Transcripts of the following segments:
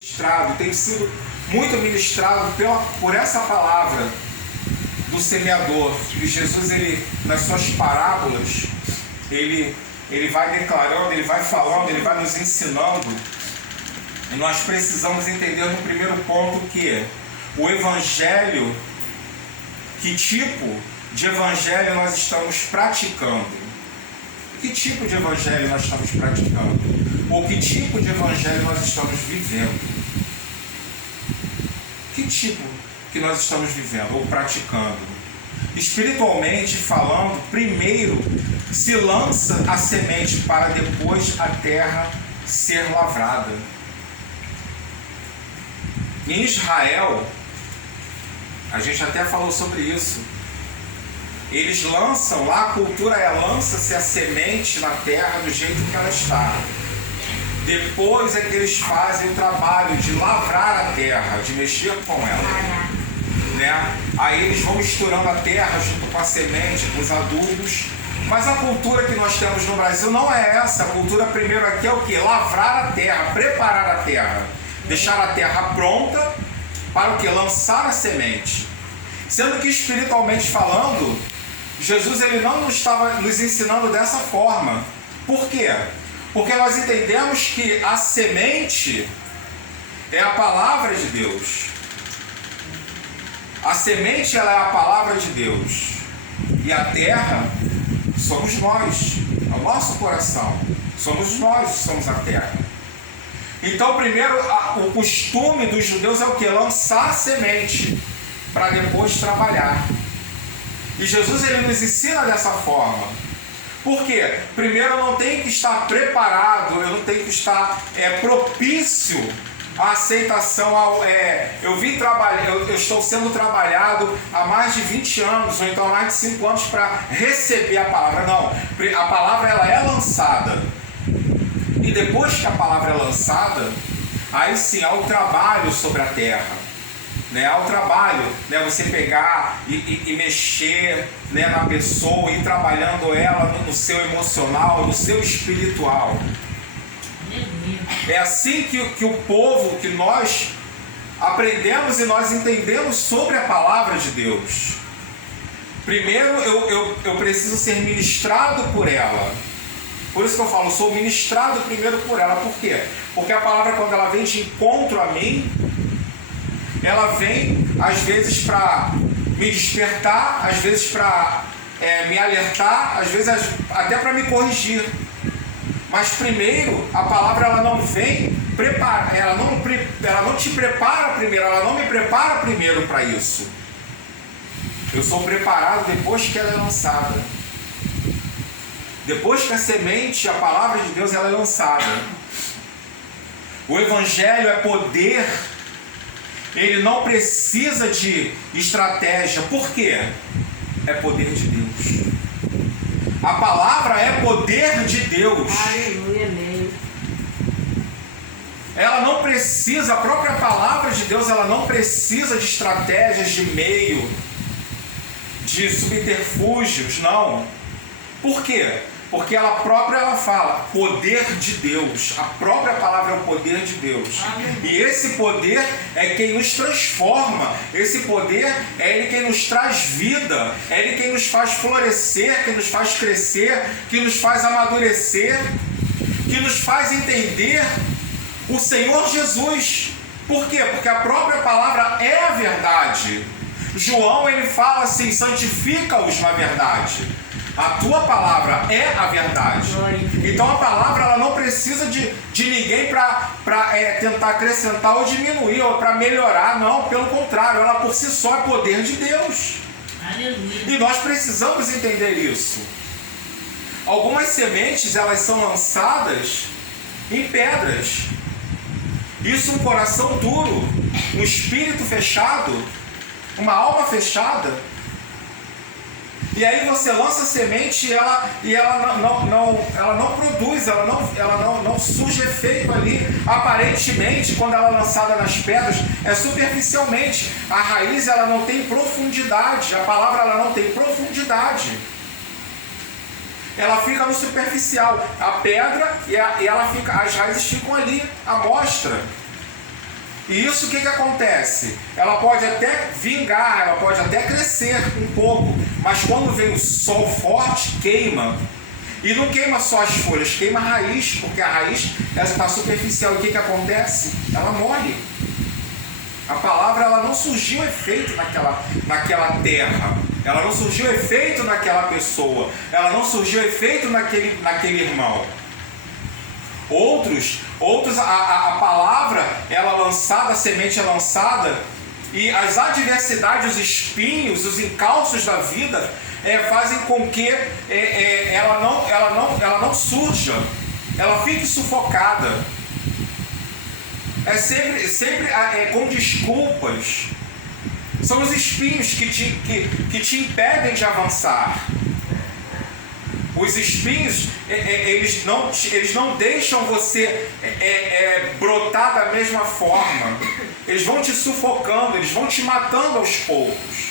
Tem sido muito ministrado por essa palavra do semeador. E Jesus, ele, nas suas parábolas, ele vai declarando, ele vai falando, ele vai nos ensinando. E nós precisamos entender no primeiro ponto que o Evangelho, que tipo de Evangelho nós estamos praticando? Que tipo de Evangelho nós estamos praticando? Ou que tipo de Evangelho nós estamos vivendo? Que tipo que nós estamos vivendo ou praticando? Espiritualmente falando, primeiro se lança a semente para depois a terra ser lavrada. Em Israel, a gente até falou sobre isso, eles lançam, lá a cultura lança-se a semente na terra do jeito que ela está. Depois é que eles fazem o trabalho de lavrar a terra, de mexer com ela. Né? Aí eles vão misturando a terra junto com a semente, com os adubos. Mas a cultura que nós temos no Brasil não é essa. A cultura primeiro aqui é o quê? Lavrar a terra, preparar a terra. Deixar a terra pronta para o quê? Lançar a semente. Sendo que espiritualmente falando, Jesus ele não estava nos ensinando dessa forma. Por quê? Porque nós entendemos que a semente é a palavra de Deus. A semente ela é a palavra de Deus. E a terra somos nós. É o nosso coração. Somos nós que somos a terra. Então primeiro o costume dos judeus é o que? Lançar a semente para depois trabalhar. E Jesus ele nos ensina dessa forma. Por quê? Primeiro eu não tenho que estar preparado, eu não tenho que estar propício à aceitação. Eu estou sendo trabalhado há mais de 20 anos, ou então há mais de 5 anos para receber a palavra. Não, a palavra ela é lançada. E depois que a palavra é lançada, aí sim há o trabalho sobre a terra. Né, ao trabalho, né, você pegar e mexer, né, na pessoa, ir trabalhando ela no seu emocional, no seu espiritual. É assim que o povo, que nós aprendemos e nós entendemos sobre a palavra de Deus. Primeiro eu preciso ser ministrado por ela. Por isso que eu falo, sou ministrado primeiro por ela. Por quê? Porque a palavra, quando ela vem de encontro a mim, ela vem às vezes para me despertar, às vezes para me alertar, às vezes até para me corrigir. Mas primeiro a palavra ela não vem preparar, ela não te prepara primeiro, ela não me prepara primeiro para isso. Eu sou preparado depois que ela é lançada. Depois que a semente, a palavra de Deus, ela é lançada. O Evangelho é poder. Ele não precisa de estratégia. Por quê? É poder de Deus. A palavra é poder de Deus. Aleluia. Ela não precisa, a própria palavra de Deus, ela não precisa de estratégias, de meio, de subterfúgios, não. Por quê? Porque ela própria ela fala, poder de Deus. A própria palavra é o poder de Deus. E esse poder é quem nos transforma. Esse poder é Ele quem nos traz vida. É Ele quem nos faz florescer, que nos faz crescer, que nos faz amadurecer, que nos faz entender o Senhor Jesus. Por quê? Porque a própria palavra é a verdade. João ele fala assim, santifica-os na verdade. A tua palavra é a verdade. Então a palavra ela não precisa de ninguém para tentar acrescentar ou diminuir ou para melhorar. Não, pelo contrário, ela por si só é poder de Deus. Aleluia. E nós precisamos entender isso. Algumas sementes elas são lançadas em pedras. Isso um coração duro, um espírito fechado, uma alma fechada. E aí você lança a semente e ela não produz, ela não surge efeito ali. Aparentemente, quando ela é lançada nas pedras, é superficialmente. A raiz ela não tem profundidade, a palavra ela não tem profundidade. Ela fica no superficial, a pedra e ela fica, as raízes ficam ali, à mostra. E isso o que acontece? Ela pode até vingar, ela pode até crescer um pouco, mas quando vem o sol forte, queima. E não queima só as folhas, queima a raiz, porque a raiz está superficial. E o que acontece? Ela morre. A palavra ela não surgiu efeito naquela terra, ela não surgiu efeito naquela pessoa, ela não surgiu efeito naquele irmão. Outros a palavra ela lançada, a semente é lançada, e as adversidades, os espinhos, os encalços da vida fazem com que ela não surja, ela fique sufocada. Sempre com desculpas. São os espinhos que te impedem de avançar. Os espinhos, eles não deixam você brotar da mesma forma. Eles vão te sufocando, eles vão te matando aos poucos.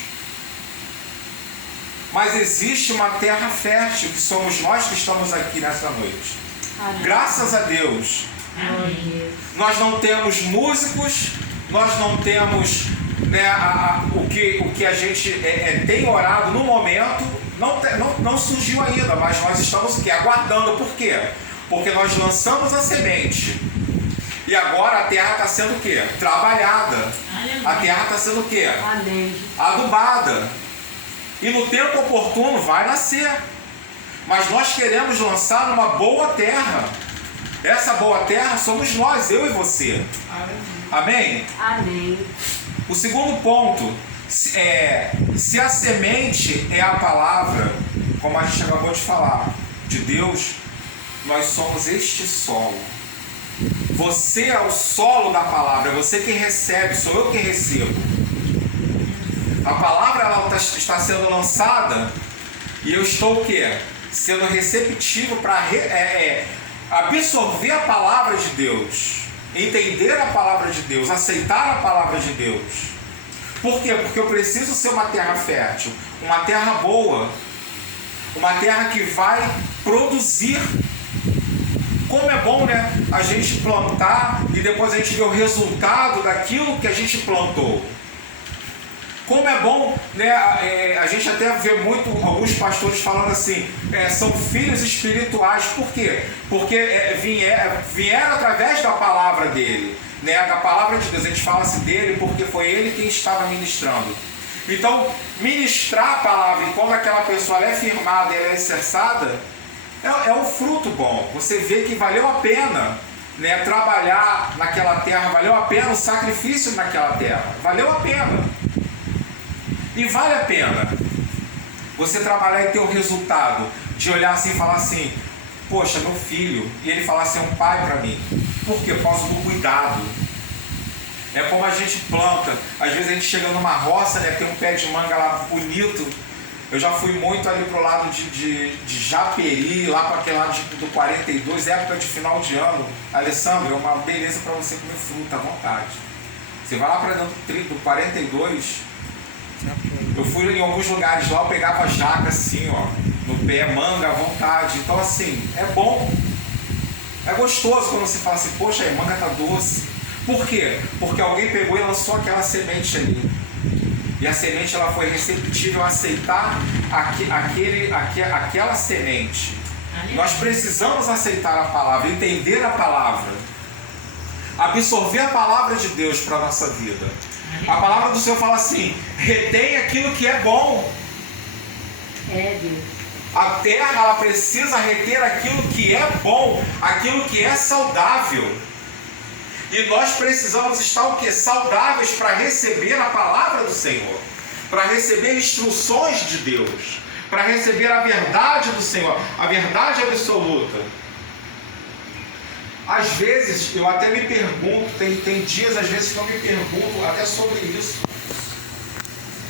Mas existe uma terra fértil, que somos nós que estamos aqui nessa noite. Amém. Graças a Deus. Amém. Nós não temos músicos, nós não temos o que a gente tem orado no momento, não surgiu ainda, mas nós estamos aqui aguardando. Por quê? Porque nós lançamos a semente e agora a terra está sendo o quê? Trabalhada. A terra está sendo o quê? Adubada. E no tempo oportuno vai nascer. Mas nós queremos lançar numa boa terra. Essa boa terra somos nós, eu e você. Amém? Amém. O segundo ponto, se a semente é a palavra, como a gente acabou de falar, de Deus, nós somos este solo. Você é o solo da palavra, é você quem recebe, sou eu quem recebo. A palavra ela está sendo lançada e eu estou o quê? Sendo receptivo para absorver a palavra de Deus, entender a palavra de Deus, aceitar a palavra de Deus. Por quê? Porque eu preciso ser uma terra fértil, uma terra boa, uma terra que vai produzir. Como é bom, né? A gente plantar e depois a gente ver o resultado daquilo que a gente plantou. Como é bom, né? A gente até vê muito alguns pastores falando assim, são filhos espirituais. Por quê? Porque vieram através da palavra dele, né? Da palavra de Deus. A gente fala assim dele porque foi ele quem estava ministrando. Então, ministrar a palavra, e quando aquela pessoa é firmada e ela é alicerçada, é um fruto bom. Você vê que valeu a pena, né, trabalhar naquela terra, valeu a pena o sacrifício naquela terra, valeu a pena. E vale a pena você trabalhar e ter o resultado de olhar assim e falar assim, poxa, meu filho, e ele falar assim, é um pai para mim. Por quê? Por causa do cuidado. É como a gente planta, às vezes a gente chega numa roça, né, tem um pé de manga lá bonito. Eu já fui muito ali pro lado de Japeri, lá para aquele lado do 42, época de final de ano. Alessandro, é uma beleza para você comer fruta à vontade. Você vai lá para dentro do 42, eu fui em alguns lugares lá, eu pegava jaca assim, ó, no pé, manga à vontade. Então assim, é bom, é gostoso quando você fala assim, poxa, a manga tá doce. Por quê? Porque alguém pegou e lançou aquela semente ali. E a semente ela foi receptível a aceitar aquela semente. Nós precisamos aceitar a palavra, entender a palavra, absorver a palavra de Deus para a nossa vida. A palavra do Senhor fala assim, retém aquilo que é bom. Deus. A terra ela precisa reter aquilo que é bom, aquilo que é saudável. E nós precisamos estar o quê? Saudáveis para receber a palavra do Senhor, para receber instruções de Deus, para receber a verdade do Senhor, a verdade absoluta. Às vezes, eu até me pergunto, tem dias às vezes que eu me pergunto até sobre isso,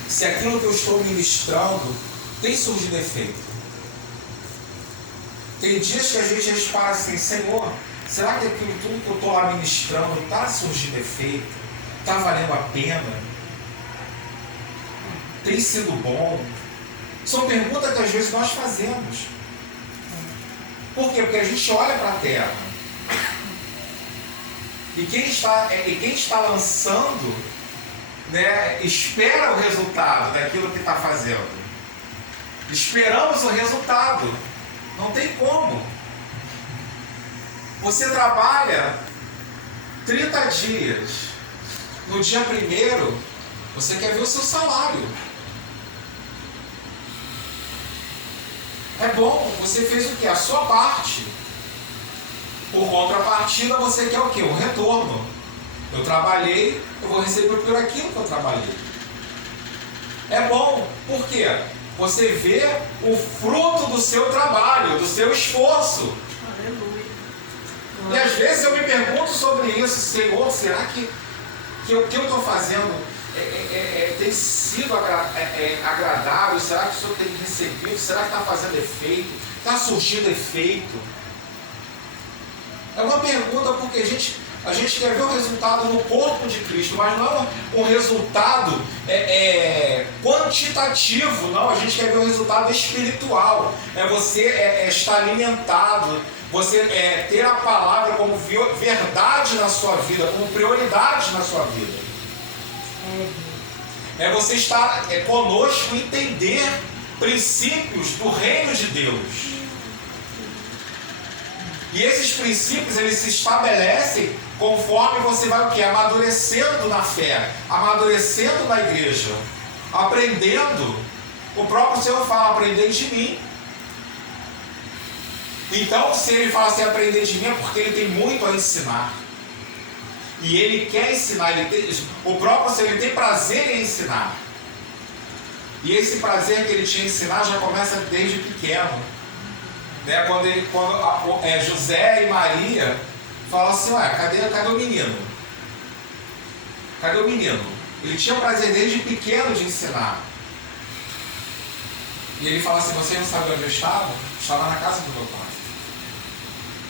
se aquilo que eu estou ministrando tem surgido efeito. Tem dias que a gente para assim, Senhor, será que aquilo tudo que eu estou lá ministrando está surgindo efeito? Está valendo a pena? Tem sido bom? São perguntas que às vezes nós fazemos. Por quê? Porque a gente olha para a terra E quem está lançando, né, espera o resultado daquilo que está fazendo. Esperamos o resultado. Não tem como. Você trabalha 30 dias. No dia 1º, você quer ver o seu salário. É bom, você fez o quê? A sua parte. Por contrapartida, você quer o quê? Um retorno. Eu trabalhei, eu vou receber por aquilo que eu trabalhei. É bom, por quê? Você vê o fruto do seu trabalho, do seu esforço. Aleluia. E às vezes eu me pergunto sobre isso, Senhor, será que o que eu estou fazendo tem sido agradável? Será que o Senhor tem recebido? Será que está fazendo efeito? Está surgindo efeito? É uma pergunta porque a gente quer ver o resultado no corpo de Cristo, mas não é um resultado quantitativo, não. A gente quer ver o resultado espiritual. É você estar alimentado, você ter a palavra como verdade na sua vida, como prioridade na sua vida. É você estar conosco e entender princípios do reino de Deus. E esses princípios, eles se estabelecem conforme você vai o quê? Amadurecendo na fé, amadurecendo na igreja, aprendendo. O próprio Senhor fala, aprender de mim. Então, se ele fala assim, aprender de mim, é porque ele tem muito a ensinar. E ele quer ensinar, o próprio Senhor, ele tem prazer em ensinar. E esse prazer que ele tinha em ensinar já começa desde pequeno. Né? Quando José e Maria falam assim, ué, cadê o menino? Cadê o menino? Ele tinha prazer desde pequeno de ensinar. E ele fala assim, você não sabe onde eu estava? Estava na casa do meu pai.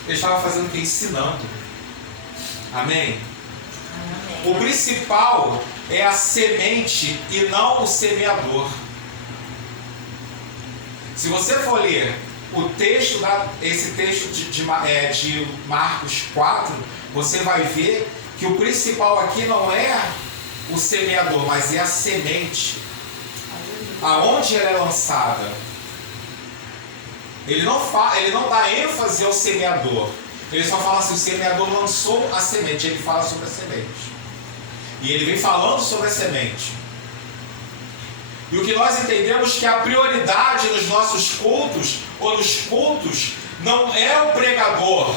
Ele estava fazendo o que? Ensinando. Amém? O principal é a semente e não o semeador. Se você for ler esse texto de Marcos 4, você vai ver que o principal aqui não é o semeador, mas é a semente. Aonde ela é lançada. Ele não dá ênfase ao semeador. Ele só fala assim, o semeador lançou a semente. Ele fala sobre a semente. E ele vem falando sobre a semente. E o que nós entendemos que a prioridade nos nossos cultos, ou nos cultos, não é o pregador,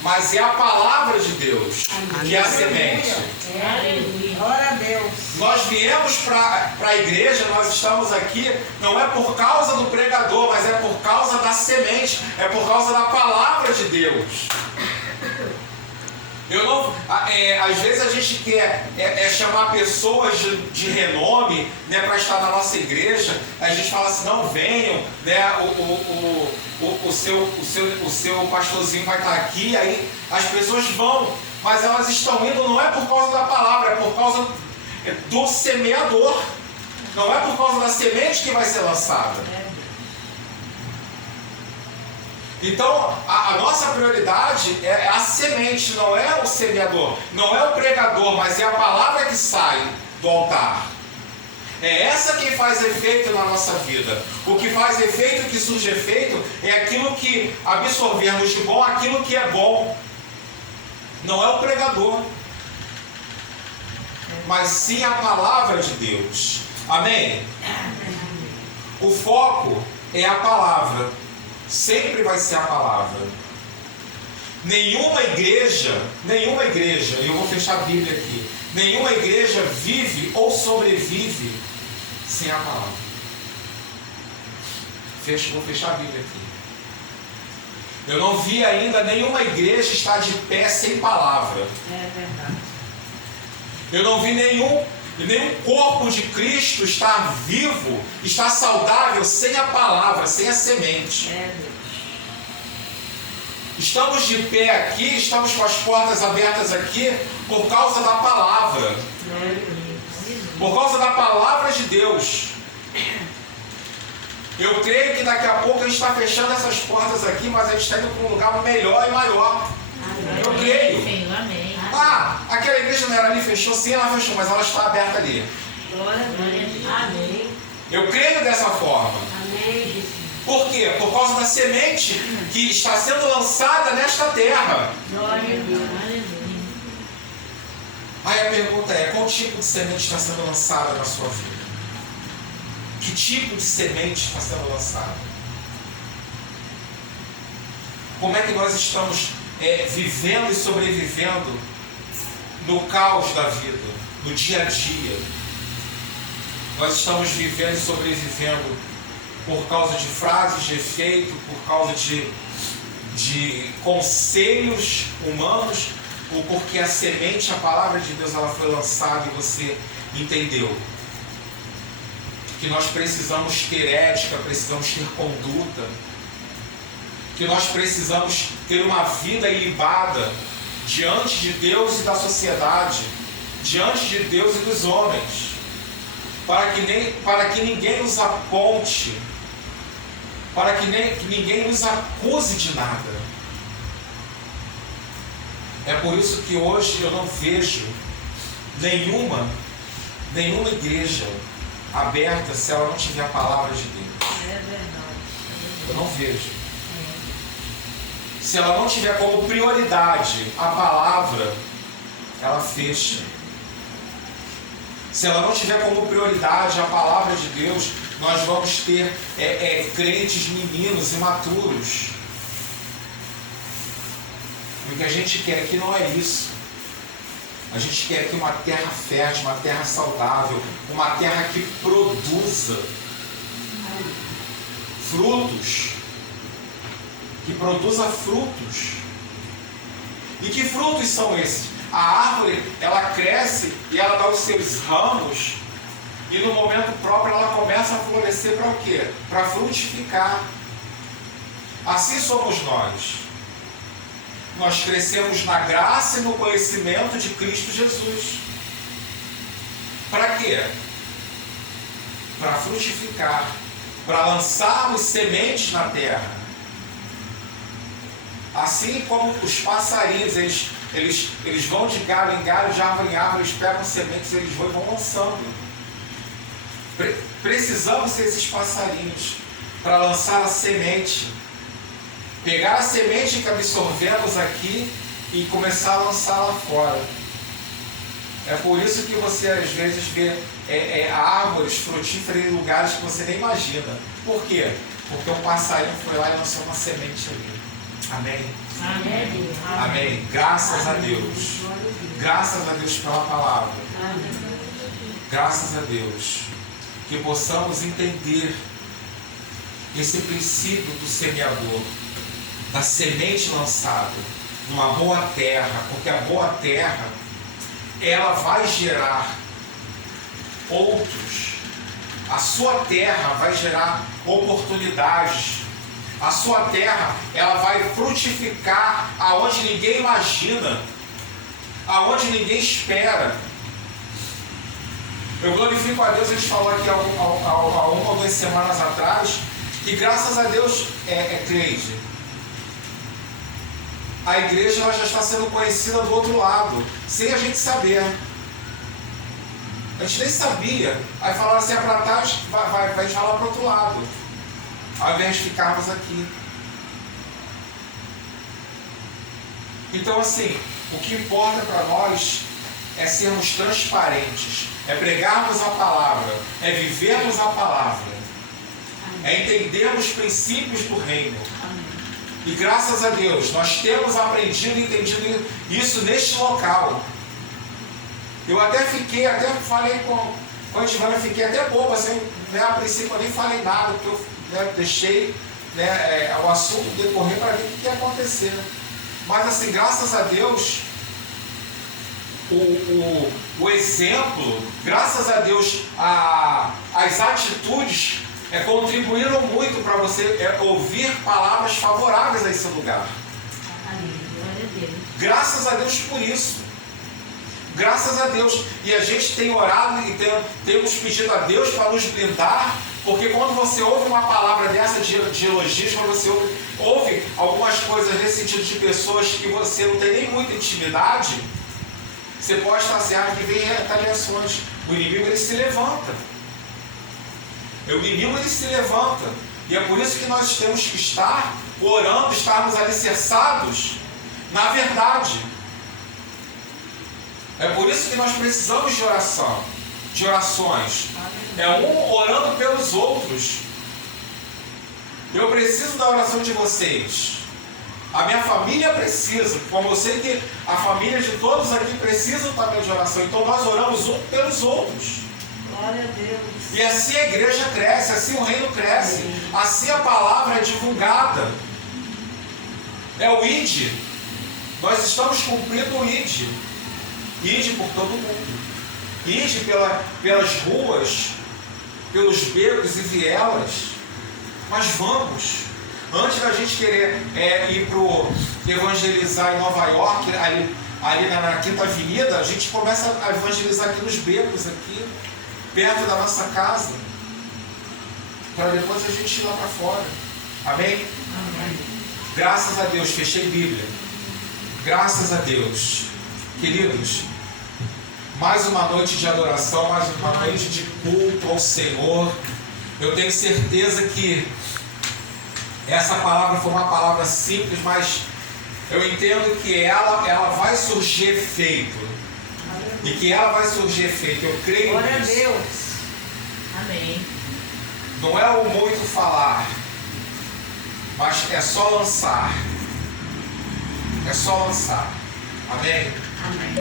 mas é a palavra de Deus, que é a semente. Aleluia. Glória a Deus. Nós viemos para a igreja, nós estamos aqui, não é por causa do pregador, mas é por causa da semente, é por causa da palavra de Deus. Às vezes a gente quer chamar pessoas de renome, né, para estar na nossa igreja. A gente fala assim, não venham, né, o seu pastorzinho vai estar aqui, aí as pessoas vão, mas elas estão indo não é por causa da palavra, é por causa do semeador. Não é por causa da semente que vai ser lançada. Então, a nossa prioridade é a semente, não é o semeador, não é o pregador, mas é a palavra que sai do altar. É essa que faz efeito na nossa vida. O que faz efeito, o que surge efeito, é aquilo que absorvemos de bom, aquilo que é bom. Não é o pregador, mas sim a palavra de Deus. Amém? O foco é a palavra. Sempre vai ser a palavra. Nenhuma igreja, e eu vou fechar a Bíblia aqui, nenhuma igreja vive ou sobrevive sem a palavra. Vou fechar a Bíblia aqui. Eu não vi ainda nenhuma igreja estar de pé sem palavra. É verdade. Eu não vi nenhum corpo de Cristo estar vivo, estar saudável sem a palavra, sem a semente. Estamos de pé aqui, estamos com as portas abertas aqui por causa da palavra. Por causa da palavra de Deus. Eu creio que daqui a pouco a gente está fechando essas portas aqui, mas a gente está indo para um lugar melhor e maior. Eu creio. Amém. Ah, aquela igreja não era ali, fechou? Sim, ela fechou, mas ela está aberta ali. Glória a Deus. Amém. Eu creio dessa forma. Amém. Por quê? Por causa da semente que está sendo lançada nesta terra. Glória a Deus. Aleluia. Aí a pergunta é, qual tipo de semente está sendo lançada na sua vida? Que tipo de semente está sendo lançada? Como é que nós estamos vivendo e sobrevivendo no caos da vida, no dia a dia? Nós estamos vivendo e sobrevivendo por causa de frases de efeito, por causa de conselhos humanos, ou porque a semente, a palavra de Deus, ela foi lançada e você entendeu que nós precisamos ter ética, precisamos ter conduta, que nós precisamos ter uma vida ilibada diante de Deus e da sociedade, diante de Deus e dos homens, para que ninguém nos aponte, para que ninguém nos acuse de nada. É por isso que hoje eu não vejo nenhuma igreja aberta se ela não tiver a palavra de Deus. É verdade. Eu não vejo. Se ela não tiver como prioridade a palavra, ela fecha. Se ela não tiver como prioridade a palavra de Deus, nós vamos ter crentes meninos imaturos. O que a gente quer aqui não é isso. A gente quer aqui uma terra fértil, uma terra saudável, uma terra que produza frutos. Que produza frutos. E que frutos são esses? A árvore, ela cresce e ela dá os seus ramos, e no momento próprio ela começa a florescer para o quê? Para frutificar. Assim somos nós. Nós crescemos na graça e no conhecimento de Cristo Jesus. Para quê? Para frutificar, para lançarmos sementes na terra. Assim como os passarinhos, eles vão de galho em galho, de árvore em árvore, eles pegam sementes, eles vão e vão lançando. Precisamos ser esses passarinhos para lançar a semente. Pegar a semente que absorvemos aqui e começar a lançar lá fora. É por isso que você às vezes vê árvores frutíferas em lugares que você nem imagina. Por quê? Porque um passarinho foi lá e lançou uma semente ali. Amém? Amém. Amém. Graças a Deus. Graças a Deus pela palavra. Graças a Deus. Que possamos entender esse princípio do semeador, da semente lançada numa boa terra, porque a boa terra ela vai gerar outros. A sua terra vai gerar oportunidades. A sua terra ela vai frutificar aonde ninguém imagina, aonde ninguém espera. Eu glorifico a Deus, a gente falou aqui há uma ou 2 semanas atrás, que graças a Deus, Cleide, a igreja ela já está sendo conhecida do outro lado, sem a gente saber. A gente nem sabia. Aí falaram assim, para trás, vai falar para o outro lado, ao invés de ficarmos aqui. Então assim, o que importa para nós é sermos transparentes, é pregarmos a palavra, é vivermos a palavra, é entendermos os princípios do reino. E graças a Deus, nós temos aprendido e entendido isso neste local. Eu até falei com a Edivana, fiquei até bobo, assim, né, a princípio eu nem falei nada, porque eu deixei o assunto decorrer para ver o que ia acontecer. Mas assim, graças a Deus, o exemplo, graças a Deus, as atitudes contribuíram muito para você ouvir palavras favoráveis a esse lugar. Graças a Deus por isso. Graças a Deus. E a gente tem orado e temos pedido a Deus para nos blindar, porque quando você ouve uma palavra dessa de elogios, quando você ouve algumas coisas nesse sentido de pessoas que você não tem nem muita intimidade, Você pode estar certo que vem retaliações. O inimigo ele se levanta. O inimigo ele se levanta. E é por isso que nós temos que estar orando, estarmos alicerçados na verdade. É por isso que nós precisamos de oração, de orações. É um orando pelos outros. Eu preciso da oração de vocês. A minha família precisa, como eu sei que a família de todos aqui precisam também de oração. Então nós oramos uns pelos outros. Glória a Deus. E assim a igreja cresce, assim o reino cresce, assim a palavra é divulgada. É o ID. Nós estamos cumprindo o ID. ID por todo mundo. ID pelas ruas, pelos becos e vielas. Mas vamos. Antes da gente querer ir para evangelizar em Nova York, ali na Quinta Avenida, a gente começa a evangelizar aqui nos becos, aqui, perto da nossa casa, para depois a gente ir lá para fora. Amém? Amém. Graças a Deus, fechei Bíblia. Graças a Deus. Queridos, mais uma noite de adoração, mais uma noite de culto ao Senhor. Eu tenho certeza que essa palavra foi uma palavra simples, mas eu entendo que ela vai surgir efeito. E que ela vai surgir efeito. Eu creio Glória a nisso. Deus. Amém. Não é o muito falar, mas é só lançar. É só lançar. Amém? Amém.